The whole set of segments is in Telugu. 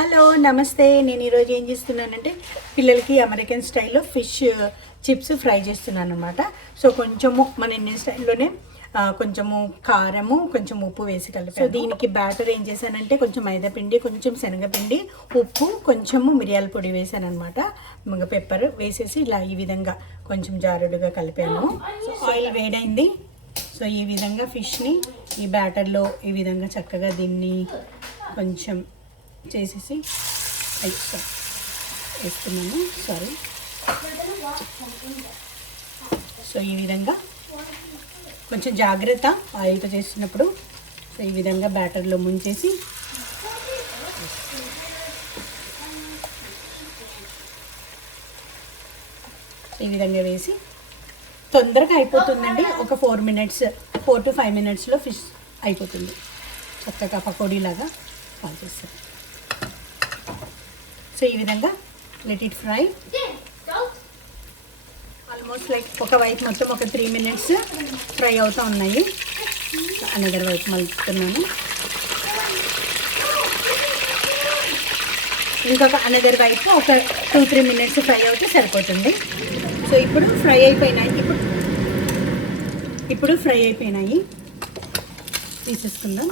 హలో నమస్తే. నేను ఈరోజు ఏం చేస్తున్నానంటే పిల్లలకి అమెరికన్ స్టైల్లో ఫిష్ చిప్స్ ఫ్రై చేస్తున్నాను అనమాట. సో కొంచెము మన ఇండియన్ స్టైల్లోనే కొంచెము కారము కొంచెం ఉప్పు వేసి కలిపి. సో దీనికి బ్యాటర్ ఏం చేశానంటే కొంచెం మైదాపిండి, కొంచెం శనగపిండి, ఉప్పు, కొంచెము మిరియాల పొడి వేసాను అనమాట. మగ పెప్పర్ వేసేసి ఇలా ఈ విధంగా కొంచెం జారుడుగా కలిపాను. సో ఆయిల్ వేడైంది. సో ఈ విధంగా ఫిష్ని ఈ బ్యాటర్లో ఈ విధంగా చక్కగా దీన్ని కొంచెం చేసేసి వేస్తున్నాను. సో ఈ విధంగా కొంచెం జాగ్రత్త ఆయిల్తో చేస్తున్నప్పుడు. సో ఈ విధంగా బ్యాటర్లో ముంచేసి ఈ విధంగా వేసి తొందరగా అయిపోతుందండి. ఒక 4 to 5 మినిట్స్లో ఫిష్ అయిపోతుంది. చక్కగా పకోడీలాగా కాల్ చేస్తారు. సో ఈ విధంగా let it fry. Almost like ఒక వైపు మొత్తం ఒక 3 మినిట్స్ ఫ్రై అవుతూ ఉన్నాయి. అనదర్ వైపు మలుపుతున్నాను. ఇంకొక అనదర్ వైపు ఒక 2-3 మినిట్స్ ఫ్రై అవుతే సరిపోతుంది. సో ఇప్పుడు ఫ్రై అయిపోయినాయి. తీసేసుకుందాం.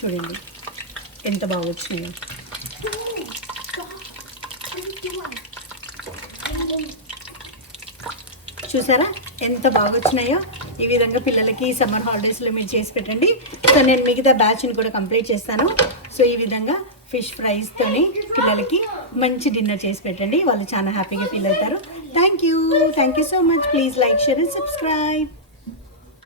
చూడండి ఎంత బాగా వచ్చినాయో. చూసారా ఎంత బాగా వచ్చినాయో. ఈ విధంగా పిల్లలకి సమ్మర్ హాలిడేస్లో మీరు చేసి పెట్టండి. సో నేను మిగతా బ్యాచ్ని కూడా కంప్లీట్ చేస్తాను. సో ఈ విధంగా ఫిష్ ఫ్రైస్తోని పిల్లలకి మంచి డిన్నర్ చేసి పెట్టండి. వాళ్ళు చాలా హ్యాపీగా ఫీల్ అవుతారు. Thank you so much. Please like, share and subscribe.